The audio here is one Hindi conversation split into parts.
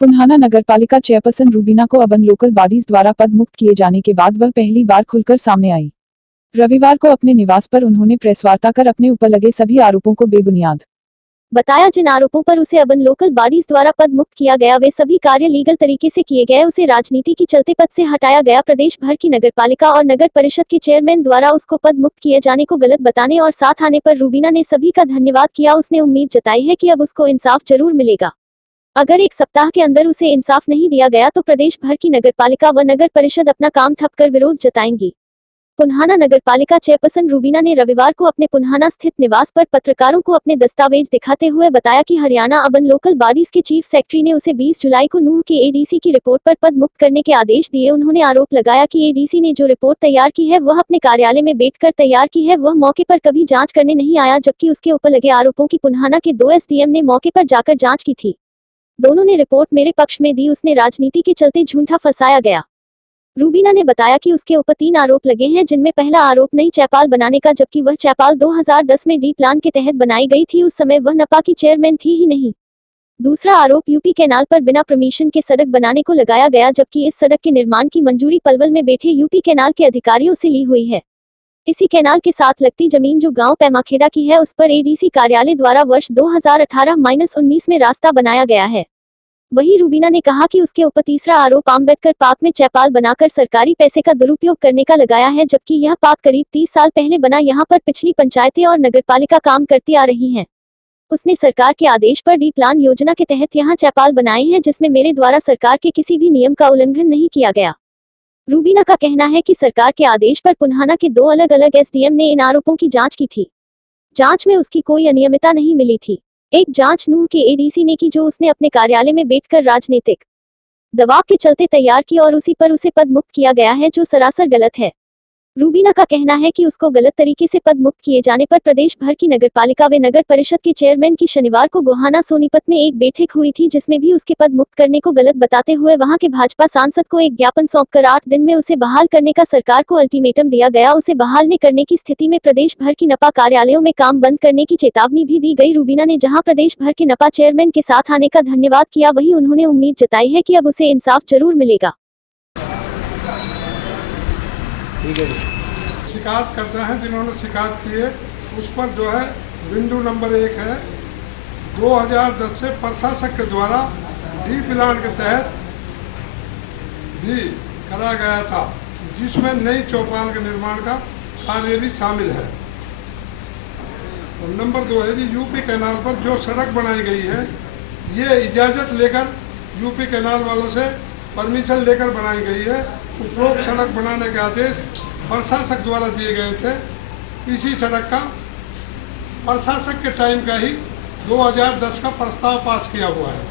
पुन्हाना नगरपालिका चेयरपर्सन रूबीना को अब लोकल बॉडीज द्वारा पद मुक्त किए जाने के बाद वह पहली बार खुलकर सामने आई। रविवार को अपने निवास पर उन्होंने प्रेसवार्ता कर अपने ऊपर लगे सभी आरोपों को बेबुनियाद बताया। जिन आरोपों पर उसे अबन लोकल बॉडीज द्वारा पद मुक्त किया गया वे सभी कार्य लीगल तरीके से किए गए। उसे राजनीति की चलते पद से हटाया गया। प्रदेश भर की नगरपालिका और नगर परिषद के चेयरमैन द्वारा उसको पद मुक्त किए जाने को गलत बताने और साथ आने पर रूबीना ने सभी का धन्यवाद किया। उसने उम्मीद जताई है कि अब उसको इंसाफ जरूर मिलेगा। अगर एक सप्ताह के अंदर उसे इंसाफ नहीं दिया गया तो प्रदेश भर की नगरपालिका व नगर परिषद अपना काम ठप कर विरोध जताएंगी। पुन्हाना नगरपालिका चेयरपर्सन रूबीना ने रविवार को अपने पुन्हाना स्थित निवास पर पत्रकारों को अपने दस्तावेज दिखाते हुए बताया कि हरियाणा अबन लोकल बॉडीज के चीफ सेक्रेटरी ने उसे 20 जुलाई को नूंह के एडीसी की रिपोर्ट पर पद मुक्त करने के आदेश दिए। उन्होंने आरोप लगाया कि एडीसी ने जो रिपोर्ट तैयार की है वह अपने कार्यालय में बैठकर तैयार की है, वह मौके पर कभी जाँच करने नहीं आया, जबकि उसके ऊपर लगे आरोपों की पुन्हाना के 2 एसडीएम ने मौके पर जाकर जाँच की थी। दोनों ने रिपोर्ट मेरे पक्ष में दी। उसने राजनीति के चलते झूठा फंसाया गया। रूबीना ने बताया कि उसके ऊपर 3 आरोप लगे हैं, जिनमें पहला आरोप नई चैपाल बनाने का, जबकि वह चैपाल 2010 में डी प्लान के तहत बनाई गई थी। उस समय वह नपा की चेयरमैन थी ही नहीं। दूसरा आरोप यूपी कैनाल पर बिना परमिशन के सड़क बनाने को लगाया गया, जबकि इस सड़क के निर्माण की मंजूरी पलवल में बैठे यूपी कैनाल के अधिकारियों से ली हुई है। इसी कैनाल के साथ लगती जमीन जो गांव पैमाखेड़ा की है, उस पर एडीसी कार्यालय द्वारा वर्ष 2018-19 में रास्ता बनाया गया है। वहीं रूबीना ने कहा कि उसके ऊपर तीसरा आरोप अम्बेडकर पार्क में चैपाल बनाकर सरकारी पैसे का दुरुपयोग करने का लगाया है, जबकि यह पार्क करीब 30 साल पहले बना। यहां पर पिछली पंचायतें और नगरपालिका काम करती आ रही हैं। उसने सरकार के आदेश पर डी प्लान योजना के तहत यहां चैपाल बनाए हैं, जिसमें मेरे द्वारा सरकार के किसी भी नियम का उल्लंघन नहीं किया गया। रूबीना का कहना है कि सरकार के आदेश पर पुन्हाना के 2 अलग-अलग एसडीएम ने इन आरोपों की जांच की थी। जांच में उसकी कोई अनियमितता नहीं मिली थी। एक जांच नूंह के एडीसी ने की, जो उसने अपने कार्यालय में बैठकर राजनीतिक दबाव के चलते तैयार की और उसी पर उसे पद मुक्त किया गया है, जो सरासर गलत है। रूबीना का कहना है कि उसको गलत तरीके से पद मुक्त किए जाने पर प्रदेश भर की नगरपालिका व नगर परिषद के चेयरमैन की शनिवार को गोहाना सोनीपत में एक बैठक हुई थी, जिसमें भी उसके पद मुक्त करने को गलत बताते हुए वहां के भाजपा सांसद को एक ज्ञापन सौंपकर 8 दिन में उसे बहाल करने का सरकार को अल्टीमेटम दिया गया। उसे बहाल न करने की स्थिति में प्रदेश भर की नपा कार्यालयों में काम बंद करने की चेतावनी भी दी गई। रूबीना ने जहाँ प्रदेश भर के नपा चेयरमैन के साथ आने का धन्यवाद किया, वहीं उन्होंने उम्मीद जताई है कि अब उसे इंसाफ जरूर मिलेगा। शिकायत करते हैं जिन्होंने शिकायत की है, उस पर जो है बिंदु नंबर 1 है 2010 से प्रशासक के द्वारा डी प्लान के तहत भी करा गया था, जिसमें नई चौपाल के निर्माण का कार्य भी शामिल है। और नंबर 2 है जी यूपी कैनाल पर जो सड़क बनाई गई है, ये इजाज़त लेकर यूपी कैनाल वालों से परमिशन लेकर बनाई गई है। उपरोक्त सड़क बनाने के आदेश प्रशासक द्वारा दिए गए थे। इसी सड़क का प्रशासक के टाइम का ही 2010 का प्रस्ताव पास किया हुआ है।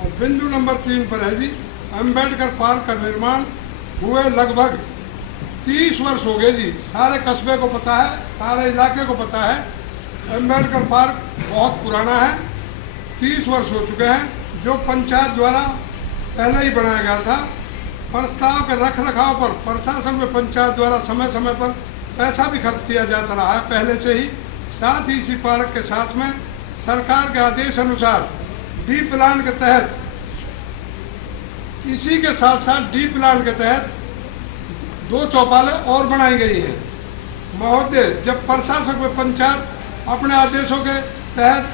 और बिंदु नंबर 3 पर है जी अम्बेडकर पार्क का निर्माण हुए लगभग 30 वर्ष हो गए जी। सारे कस्बे को पता है, सारे इलाके को पता है, अम्बेडकर पार्क बहुत पुराना है, 30 वर्ष हो चुके हैं। जो पंचायत द्वारा पहले ही बनाया गया था। प्रस्ताव के रख रखाव पर प्रशासन में पंचायत द्वारा समय समय पर पैसा भी खर्च किया जाता रहा है पहले से ही। साथ ही इसी पार्क के साथ में सरकार के आदेश अनुसार डी प्लान के तहत, इसी के साथ साथ डी प्लान के तहत 2 चौपालें और बनाई गई हैं। महोदय, जब प्रशासक में पंचायत अपने आदेशों के तहत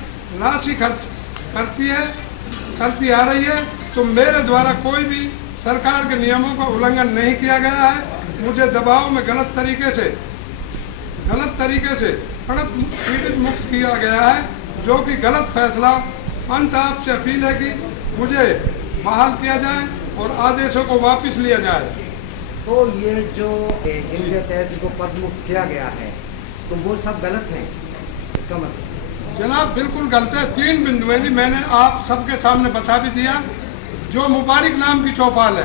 राशि खर्च करती आ रही है, तो मेरे द्वारा कोई भी सरकार के नियमों का उल्लंघन नहीं किया गया है। मुझे दबाव में गलत तरीके से पीड़ित मुक्त किया गया है, जो कि गलत फैसला। अंत आपसे अपील है कि मुझे बहाल किया जाए और आदेशों को वापस लिया जाए। तो ये जो जिनके तहत इनको पद मुक्त किया गया है, तो वो सब गलत है, इसका मतलब? जनाब बिल्कुल गलत है। 3 बिंदु है जी, मैंने आप सबके सामने बता भी दिया। जो मुबारक नाम की चौपाल है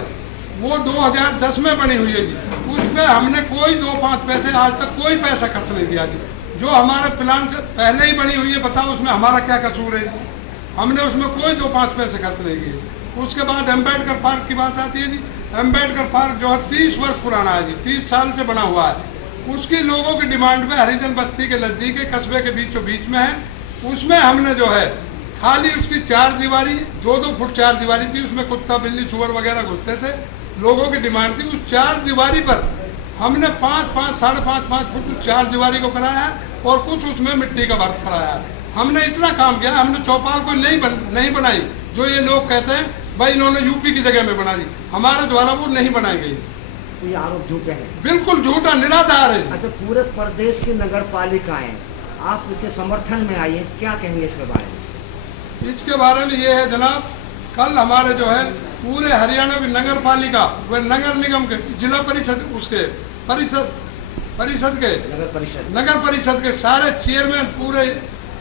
वो 2010 में बनी हुई है जी। उसमें हमने कोई 2-5 पैसे आज तक कोई पैसा खर्च नहीं किया जी। जो हमारे प्लान से पहले ही बनी हुई है, बताओ उसमें हमारा क्या कसूर है? हमने उसमें कोई 2-5 पैसे खर्च नहीं किए। उसके बाद अम्बेडकर पार्क की बात आती है जी। अम्बेडकर पार्क जो है 30 वर्ष पुराना है जी, 30 साल से बना हुआ है। उसकी लोगों की डिमांड पे हरिजन बस्ती के नजदीक है, कस्बे के बीचों बीच में है, उसमें हमने जो है खाली उसकी 4 दीवारी 2-2 फुट 4 दीवारी थी, उसमें कुत्ता बिल्ली सुअर वगैरह घुसते थे, लोगों की डिमांड थी। उस 4 दीवारी पर हमने 5-5 5.5 फुट 4 दीवारी को कराया है और कुछ उसमें मिट्टी का भर्त कराया है। हमने इतना काम किया, हमने चौपाल को नहीं बनाई जो ये लोग कहते हैं भाई इन्होंने यूपी की जगह में बना दी, हमारे द्वारा वो नहीं बनाई गई। तो ये आरोप झूठे हैं, बिल्कुल झूठा निराधार है। अच्छा, पूरे प्रदेश की नगर पालिकाएं आप उसके समर्थन में आई है, क्या कहेंगे इसके बारे में? इसके बारे में ये है जनाब, कल हमारे जो है पूरे हरियाणा की नगर पालिका व नगर निगम के जिला परिषद उसके नगर परिषद के सारे चेयरमैन पूरे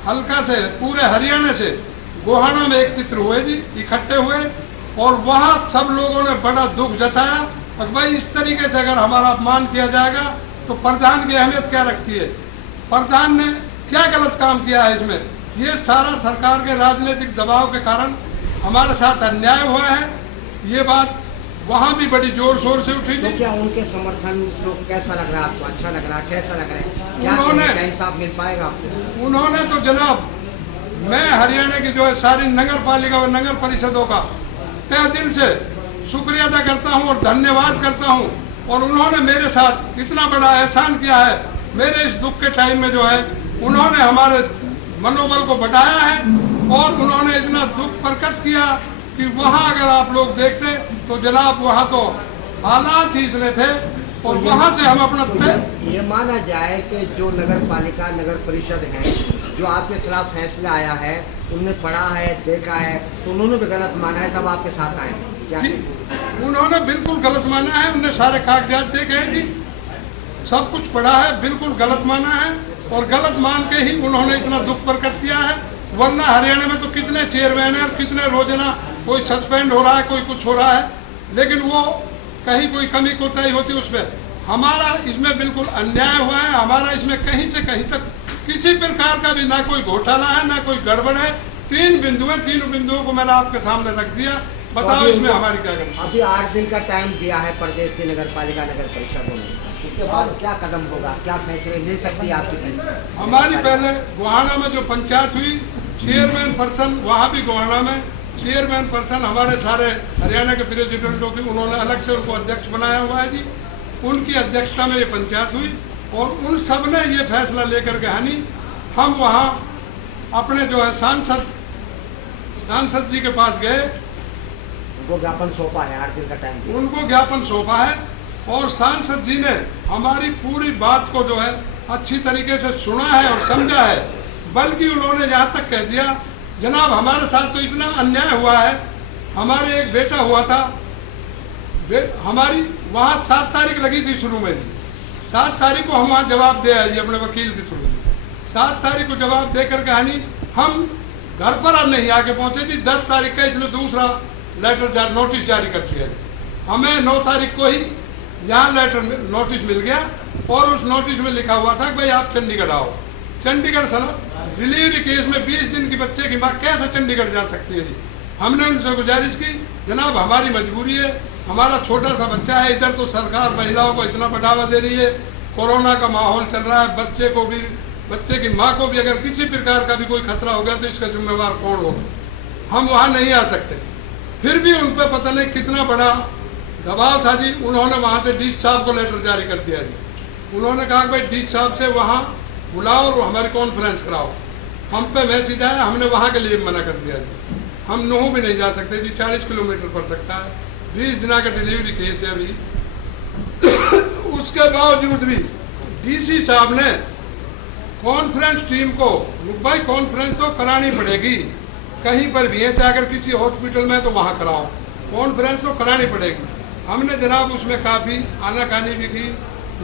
हल्का से पूरे हरियाणा से गोहाना में एकत्रित हुए जी, इकट्ठे हुए और वहाँ सब लोगों ने बड़ा दुख जताया और भाई इस तरीके से अगर हमारा अपमान किया जाएगा तो प्रधान की अहमियत क्या रखती है, प्रधान ने क्या गलत काम किया है इसमें। ये सारा सरकार के राजनीतिक दबाव के कारण हमारे साथ अन्याय हुआ है। ये बात वहाँ भी बड़ी जोर शोर से उठी तो थी। क्या उनके समर्थन को कैसा लग रहा है आपको? अच्छा लग रहा है, कैसा लग रहा है? क्या उन्होंने क्या इंसाफ मिल पाएगा आपको? उन्होंने तो जनाब, मैं हरियाणा की जो है सारी नगर पालिका और नगर परिषदों का तहे दिल से शुक्रिया अदा करता हूं और धन्यवाद करता हूं। और उन्होंने मेरे साथ इतना बड़ा एहसान किया है, मेरे इस दुख के टाइम में जो है उन्होंने हमारे मनोबल को बढ़ाया है और उन्होंने इतना दुख प्रकट किया कि वहाँ अगर आप लोग देखते तो जनाब वहाँ तो हालात ही इतने थे और वहाँ से हम अपना ये माना जाए कि जो नगर पालिका नगर परिषद है जो आपके खिलाफ फैसला आया है, उनने पढ़ा है, देखा है, तो उन्होंने भी गलत माना है तब आपके साथ आए हैं? क्या उन्होंने बिल्कुल गलत माना है, उन्होंने सारे कागजात देखे हैं जी, सब कुछ पढ़ा है, बिल्कुल गलत माना है और गलत मान के ही उन्होंने इतना दुख प्रकट किया है। वरना हरियाणा में तो कितने चेयरमैन है और कितने रोजाना कोई सस्पेंड हो रहा है, कोई कुछ हो रहा है, लेकिन वो कहीं कोई कमी कोताही होती उसमें। हमारा इसमें बिल्कुल अन्याय हुआ है, हमारा इसमें कहीं से कहीं तक किसी प्रकार का भी ना कोई घोटाला है ना कोई गड़बड़ है। 3 बिंदु है, 3 बिंदुओं को मैंने आपके सामने रख दिया, बताओ इसमें हमारी क्या गलती? अभी 8 दिन का टाइम दिया है प्रदेश की नगर पालिका नगर परिषदों ने, इसके बाद क्या कदम होगा, क्या फैसले ले सकती है आपकी? हमारी पहले गोहाना में जो पंचायत हुई, चेयरमैन पर्सन वहाँ भी गोहाना में चेयरमैन पर्सन हमारे सारे हरियाणा के प्रेसिडेंटों की उन्होंने अलग से उनको अध्यक्ष बनाया हुआ है जी, उनकी अध्यक्षता में ये पंचायत हुई और उन सब ने ये फैसला लेकर के हानि हम वहाँ अपने जो है सांसद जी के पास गए, उनको ज्ञापन सौंपा है, 8 दिन का टाइम उनको ज्ञापन सौंपा है और सांसद जी ने हमारी पूरी बात को जो है अच्छी तरीके से सुना है और समझा है। बल्कि उन्होंने यहाँ तक कह दिया जनाब हमारे साथ तो इतना अन्याय हुआ है, हमारे एक बेटा हुआ था, हमारी वहाँ 7 तारीख लगी थी शुरू में, 7 तारीख को हम वहाँ जवाब दे आए अपने वकील के थ्रू। 7 तारीख को जवाब देकर कहानी हम घर पर नहीं आके पहुँचे थी। 10 तारीख का इसने दूसरा लेटर नोटिस जारी कर दिया। हमें 9 तारीख को ही यहाँ लेटर नोटिस मिल गया और उस नोटिस में लिखा हुआ था कि भाई आप चंडीगढ़ आओ। चंडीगढ़ डिलीवरी केस में 20 दिन की बच्चे की माँ कैसे चंडीगढ़ जा सकती है जी? हमने उनसे गुजारिश की जनाब हमारी मजबूरी है, हमारा छोटा सा बच्चा है, इधर तो सरकार महिलाओं को इतना बढ़ावा दे रही है, कोरोना का माहौल चल रहा है, बच्चे की माँ को भी अगर किसी प्रकार का भी कोई खतरा हो गया तो इसका जिम्मेवार कौन होगा? हम वहाँ नहीं आ सकते। फिर भी उन पर पता नहीं कितना बड़ा दबाव था जी, उन्होंने वहाँ से डीसी साहब को लेटर जारी कर दिया जी। उन्होंने कहा कि भाई डीसी साहब से वहाँ बुलाओ और हमारी कॉन्फ्रेंस कराओ। हम पे मैसेज आया, हमने वहाँ के लिए मना कर दिया जी, हम नूह भी नहीं जा सकते जी, 40 किलोमीटर पड़ सकता है, 20 दिन का डिलीवरी केस है अभी। उसके बावजूद भी डीसी साहब ने कॉन्फ्रेंस टीम को भाई कॉन्फ्रेंस तो करानी पड़ेगी, कहीं पर भी है, चाहे अगर किसी हॉस्पिटल में तो वहाँ कराओ, कॉन्फ्रेंस तो करानी पड़ेगी। हमने जनाब उसमें काफ़ी आनाकानी भी की,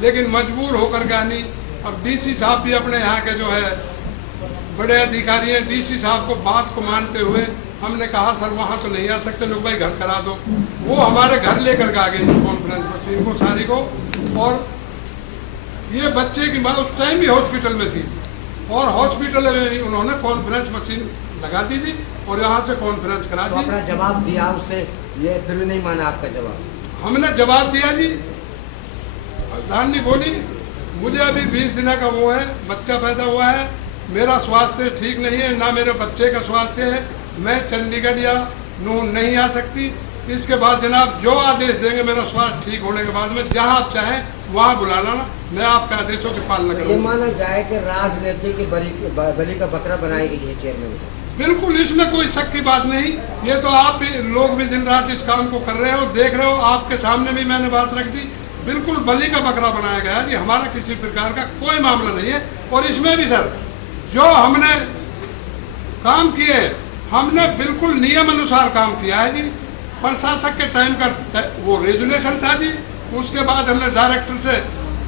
लेकिन मजबूर होकर के आनी। अब डीसी साहब भी अपने यहाँ के जो है बड़े अधिकारी हैं, डीसी साहब को बात को मानते हुए हमने कहा सर वहाँ तो नहीं आ सकते, लोग भाई घर करा दो। वो हमारे घर लेकर के आ गए कॉन्फ्रेंस मशीन को सारी को, और ये बच्चे की माँ उस टाइम भी हॉस्पिटल में थी और हॉस्पिटल में भी उन्होंने कॉन्फ्रेंस मशीन लगा दी थी और यहाँ से कॉन्फ्रेंस करा दी। अपना जवाब दिया उससे, ये फिर भी नहीं माना आपका जवाब? हमने जवाब दिया जी, प्रधान जी बोली मुझे अभी 20 दिन का वो है, बच्चा पैदा हुआ है, मेरा स्वास्थ्य ठीक नहीं है, ना मेरे बच्चे का स्वास्थ्य है, मैं चंडीगढ़ या नून नहीं आ सकती। इसके बाद जनाब जो आदेश देंगे मेरा स्वास्थ्य ठीक होने के बाद में, जहां आप चाहें वहां बुला लाना, मैं आपके आदेशों की पालना ये करूंगा। माना जाए कि राजनीति की बलि का बकरा बनाई गई है चेयरमैन को। बिल्कुल, इसमें कोई शक की बात नहीं। ये तो आप भी लोग भी दिन रात इस काम को कर रहे हो, देख रहे हो, आपके सामने भी मैंने बात रख दी। बिल्कुल बलि का बकरा बनाया गया है जी, हमारा किसी प्रकार का कोई मामला नहीं है। और इसमें भी सर जो हमने काम किए, हमने बिल्कुल नियम अनुसार काम किया है जी। प्रशासक के टाइम का वो रेजुलेशन था जी, उसके बाद हमने डायरेक्टर से,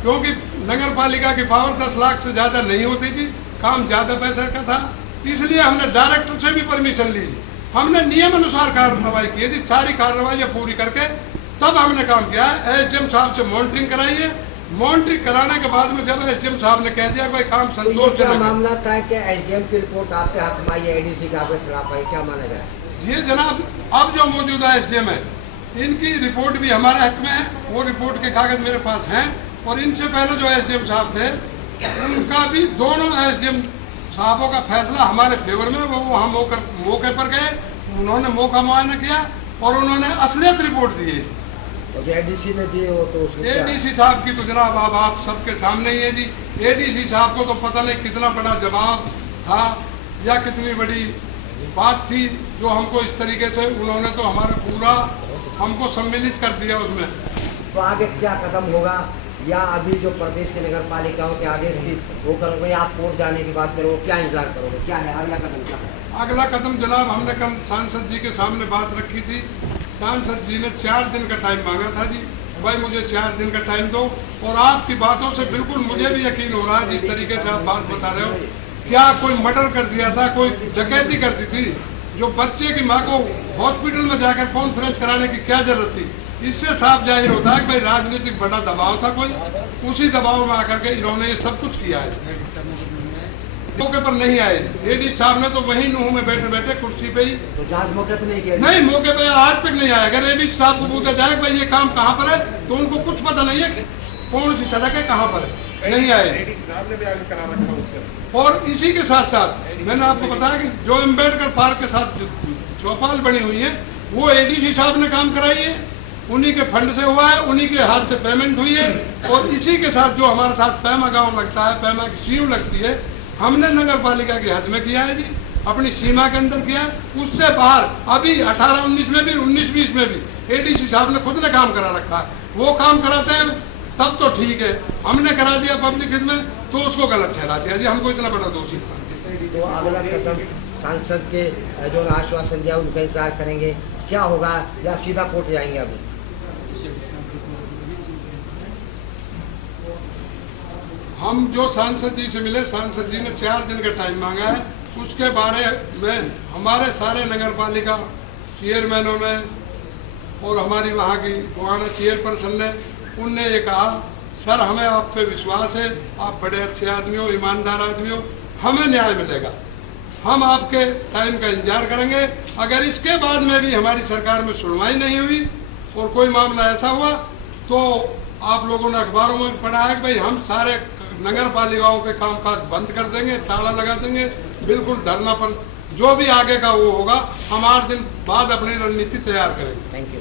क्योंकि नगर पालिका की पावर 10 लाख से ज्यादा नहीं होती जी, काम ज्यादा पैसे का था, इसलिए हमने डायरेक्टर से भी परमिशन ली जी। हमने नियम अनुसार कार्रवाई की थी, सारी कार्रवाई पूरी करके तब हमने काम किया है। एसडीएम साहब से मॉनिटरिंग कराई है, मॉनिटरिंग कराने के बाद में जब एसडीएम साहब ने कह दिया भाई काम तो संतोषजनक मामला था कि एसडीएम की रिपोर्ट आपके हाथ में आई है, एडीसी का आपके खिलाफ आई, क्या माना जाए? ये जनाब अब जो मौजूदा एसडीएम है, इनकी रिपोर्ट भी हमारे हक में है, वो रिपोर्ट के कागज मेरे पास हैं। और इनसे पहले जो एसडीएम साहब थे, उनका भी दोनों एसडीएम साहबों का फैसला हमारे फेवर में, वो हम मौके पर गए, उन्होंने मौका मुआयना किया और उन्होंने असलियत रिपोर्ट दी है। तो जो एडीसी ने दी वो तो एडीसी साहब की तो जनाब अब आप सबके सामने ही है जी। एडीसी साहब को तो पता नहीं कितना बड़ा जवाब था या कितनी बड़ी बात थी जो हमको इस तरीके से उन्होंने तो हमारा पूरा हमको सम्मिलित कर दिया उसमें। तो आगे क्या कदम होगा, या अभी जो प्रदेश की नगर पालिकाओं के आदेश की वो करोगे, या आप कोर्ट जाने की बात करोगे, क्या इंतजार करोगे, क्या है अगला कदम क्या है? अगला कदम जनाब हमने कल सांसद जी के सामने बात रखी थी, सांसद जी ने 4 दिन का टाइम मांगा था जी, भाई मुझे 4 दिन का टाइम दो। और आपकी बातों से बिल्कुल मुझे भी यकीन हो रहा है, जिस तरीके से आप बात बता रहे हो, क्या कोई मर्डर कर दिया था, कोई डकैती कर दी थी, जो बच्चे की माँ को हॉस्पिटल में जाकर कॉन्फ्रेंस कराने की क्या जरूरत थी? इससे साफ जाहिर होता है कि भाई राजनीतिक बड़ा दबाव था कोई, उसी दबाव में आकर के इन्होंने ये सब कुछ किया है। मौके पर नहीं आए, एडी साहब ने तो वहीं नूह में बैठे बैठे कुर्सी पे ही, तो जांच मौके पर नहीं किया? नहीं मौके पे आज तक नहीं आया। अगर एडी साहब को पूछा जाए भाई ये काम कहाँ पर है, तो उनको कुछ पता नहीं है कौन सी सड़क है, कहाँ पर है, नहीं आए। और इसी के साथ साथ मैंने आपको बताया कि जो अम्बेडकर पार्क के साथ चौपाल बनी हुई है, वो एडीसी साहब ने काम कराई है, उन्हीं के फंड से हुआ है, उन्हीं के हाथ से पेमेंट हुई है। और इसी के साथ जो हमारे साथ पैमा गांव लगता है, पैमा की सीम लगती है, हमने नगर पालिका के हद में किया है जी, अपनी सीमा के अंदर किया है। उससे बाहर अभी 18-19 में भी, 19-20 में भी एडीसी साहब ने खुद ने काम करा रखा है। वो काम कराते हैं तब तो ठीक है, हमने करा दिया पब्लिक हित में तो उसको गलत ठहरा दिया जी, हमको इतना बड़ा दोषी। तो अगला कदम सांसद के जो आश्वासन दिया उनका इंतजार करेंगे, क्या होगा, या सीधा कोर्ट जाएंगे? अभी हम जो सांसद जी से मिले, सांसद जी ने 4 दिन का टाइम मांगा है, उसके बारे में हमारे सारे नगर पालिका चेयरमैनों ने और हमारी वहाँ की पुराना चेयरपर्सन ने, उनने ये कहा सर हमें आप पे विश्वास है, आप बड़े अच्छे आदमी हो, ईमानदार आदमी हो, हमें न्याय मिलेगा, हम आपके टाइम का इंतजार करेंगे। अगर इसके बाद में भी हमारी सरकार में सुनवाई नहीं हुई और कोई मामला ऐसा हुआ तो आप लोगों ने अखबारों में पढ़ा है कि भाई हम सारे नगर पालिकाओं के कामकाज बंद कर देंगे, ताला लगा देंगे, बिल्कुल धरना पर जो भी आगे का वो होगा, हम 8 दिन बाद अपनी रणनीति तैयार करेंगे। Thank you.